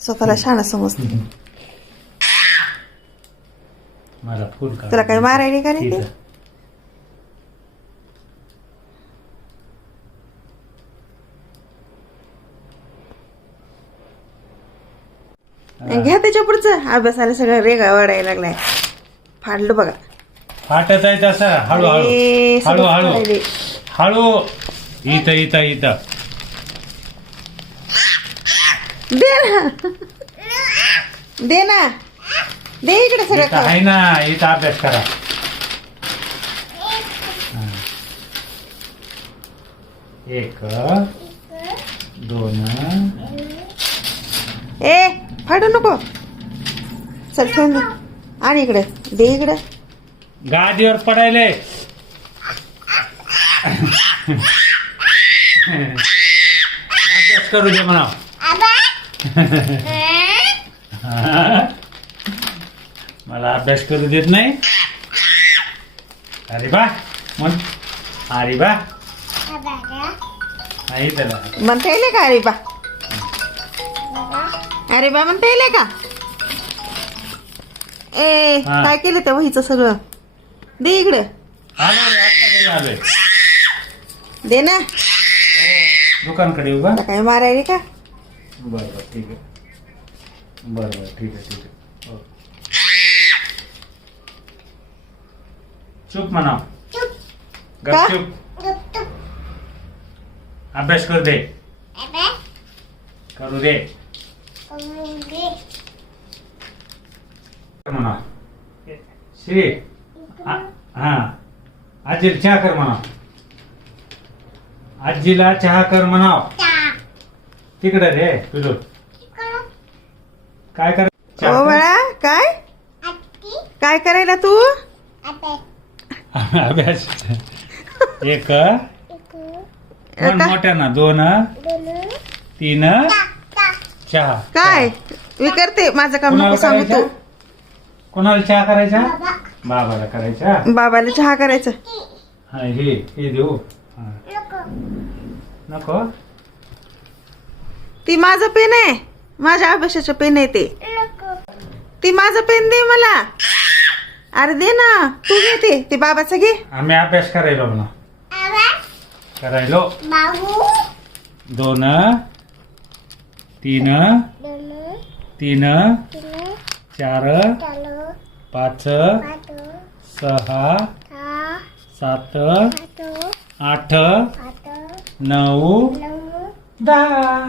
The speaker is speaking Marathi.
स्वतःला शहाणा समजते. मला फुल का तुला काय मारायला का नाही ते? घ्या त्याच्या पुढचं. अभ्यासाला सगळं रेगा वाढायला लागलाय. फाडलं बघा. फाटत आहे तसं हळूहळू हळूहळू हळू. इथं इथं इथं दे ना, दे ना, दे इकडे सगळं इथं आहे ना. इथं अभ्यास करा. एक दोन. ए फाडू नको. चल ठेवून दे. आणि इकडे दे. इकडे गादीवर पडायले. अभ्यास करू दे म्हणा. मला अभ्यास करू देत नाही. अरे बा म्हण. अरे बा नाही त्याला म्हणता येईल का? अरे बा, अरे बा म्हणता येईल का? ए काय केलं त्या वहीचं सगळं? दे इकडे. आलो रे, आत्ता घरी आलोय. दे ना. दुकानकडे उभा. काय मारायला का? बरं बरं ठीक आहे. बरं बरं ठीक आहे ठीक आहे. चुप म्हणा. का? चुप. अभ्यास करू दे. करू दे म्हणा. श्री हा आजीला चहा कर म्हणा. आजीला चहा कर म्हणाव. तिकडे रे पिलू. काय कर? ओ बाळा, काय काय करायला तू? अभ्यास. एक मोठ्या ना. दोन तीन चहा. काय विकरते? माझं काम कोणाला नको सांगू करायचा? तू. कोणाला चहा करायचा? बाबाला करायचा. बाबाला चहा करायचं. हा हे देऊ. हा. नको. ती माझं पेन आहे. माझ्या अभ्यासाचं पेन आहे ते. ती माझं पेन दे मला. अरे दे ना. तू घे ते बाबाचं घे. आम्ही अभ्यास करायलो म्हणा. करायलो. दोन तीन तीन चार पाच सहा सात आठ 9 10.